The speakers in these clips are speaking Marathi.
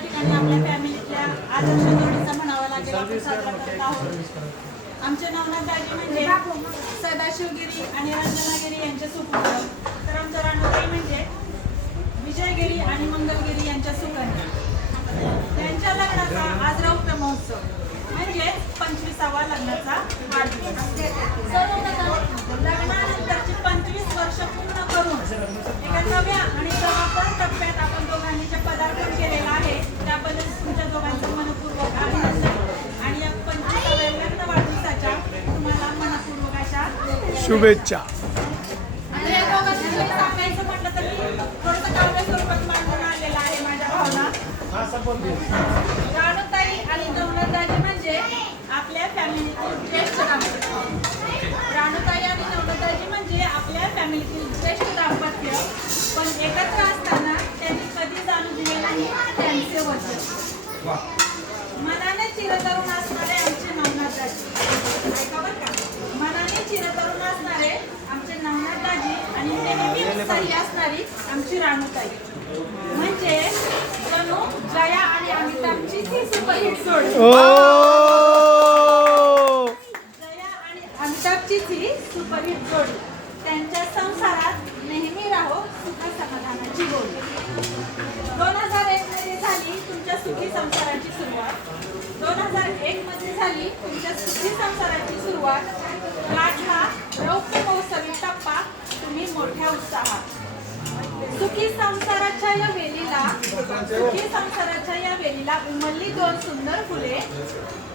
ठिकाणी आपल्या फॅमिलीतल्या आदर्श जोडीचा म्हणावा लागेल आपण साजरा करत आहोत। आमचे नवनाथ दाजी म्हणजे सदाशिवगिरी आणि रंजनागिरी यांचे सुपुत्र, तर आमचं राणूताई म्हणजे विजयगिरी आणि मंगलगिरी यांच्या सुकन्या। त्यांच्या लग्नाचा आज रौप्य महोत्सव म्हणजे 25वा लग्नाचा वाढदिवस। लग्नानंतरची 25 वर्ष पूर्ण करून एका नव्या आणि जबाबदार टप्प्यात आपण दोघांनी जे पदार्पण केलेलं आहे त्याबद्दल तुमच्या दोघांचं मनपूर्वक अभिनंदन आणि या 25व्या लग्न वाढदिवसाच्या तुम्हाला मनपूर्वक अशा शुभेच्छा। आणि या दोघांचं सांगायचं म्हटलं तर मी थोडंसं काव्य स्वरूपात मांडून आलेलं आहे माझ्या भावना। राणूताई आणि नवनाथदाजी म्हणजे आपल्या फॅमिलीतील ज्येष्ठ दाम्पत्य। राणूताई आणि नवनाथदाजी म्हणजे आपल्या फॅमिलीतील ज्येष्ठ दाम्पत्य, पण एकत्र असताना त्यांनी कधी जाणू दिले नाही त्यांचे वचन। मनाने चिरतरुण असणारे आमचे नवनाथदाजी, ऐका बरं का, मनाने चिरतरुण असणारे आमचे नवनाथदाजी आणि नेहमी उत्साही असणारी आमची राणूताई म्हणजे जणू जया आणि अमिताभची ती सुपरहिट जोडी। जया आणि अमिताभची ती सुपरहिट जोडी, त्यांच्या संसारात नेहमी राहो सुख समाधानाची गोडी। 2001 मध्ये झाली तुमच्या सुखी संसाराची सुरुवात, 2001 मध्ये झाली तुमच्या सुखी संसाराची सुरुवात। गाठला रौप्य महोत्सवी टप्पा तुम्ही मोठ्या उत्साहात। सुखी संसाराच्या या वेलीला उमलली 2 सुंदर फुले,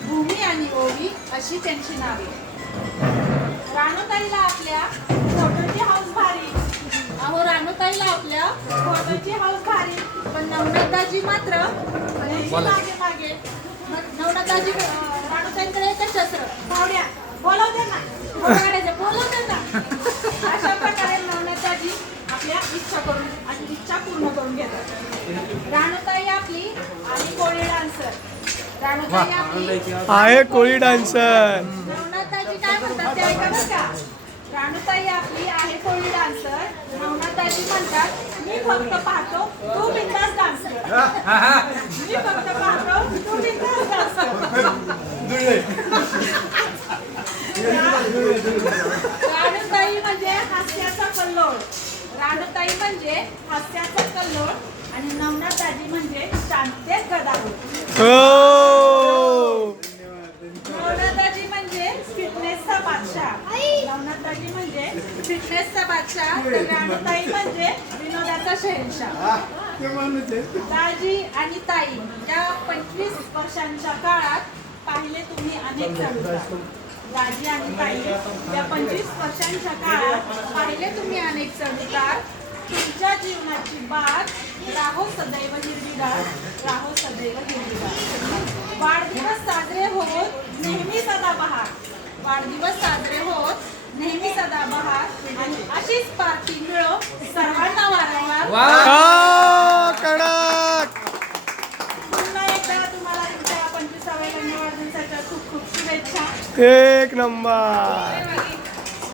भूमी आणि ओवी अशी त्यांची नावे। राणूताईला आपल्या फोटोची हौस भारी, अहो राणूताईला आपल्या फोटोची हौस भारी, पण नवनाथदाजी मात्र मागे मागे। नवनाथदाजी राणूताईंकडे येतं शस्त्र, भावड्या बोलवते ना, बोलवते ना, अशा प्रकारे नवनाथदाजी आपल्या इच्छा पूर्ण करून घेतात। राणूताई आपली आणि कोळी डान्सर, राणूताई आपली आहे कोळी डान्सर। नवनाथदाजी काय म्हणतात ते ऐका बरं का, राणूताई आपली आहे कोळी डान्सर, नवनाथदाजी म्हणतात मी फक्त पाहतो तू बिनधास्त डान्स कर, मी फक्त पाहतो तू बिनधास्त डान्स कर। राणूताई म्हणजे हास्याचा कल्लोळ, राणूताई म्हणजे हास्याचा कल्लोळ आणि नवनाथदाजी म्हणजे शांततेत गदारोळ। नवनाथदाजी म्हणजे फिटनेसचा बादशाह, नवनाथदाजी म्हणजे फिटनेसचा बादशाह, तर राणूताई म्हणजे विनोदाचा शहेनशाह। दाजी आणि ताई या 25 वर्षांच्या काळात पाहिले तुम्ही अनेक चढउतार। दाजी आणि ताई या 25 वर्षांच्या काळात पाहिले तुम्ही अनेक चढउतार। तुमच्या जीवनाची बात राहो सदैव हिरवीगार, राहो सदैव हिरवीगार। वाढदिवस साजरे होत नेहमी सदाबहार, वाढदिवस साजरे होत नेहमी सदाबहार आणि अशीच पार्टी मिळो सर्वांना वारंवार। कडक। पुन्हा एकदा तुम्हाला तुमच्या 25व्या लग्न वाढदिवसाच्या खूप खूप शुभेच्छा। एक नंबर।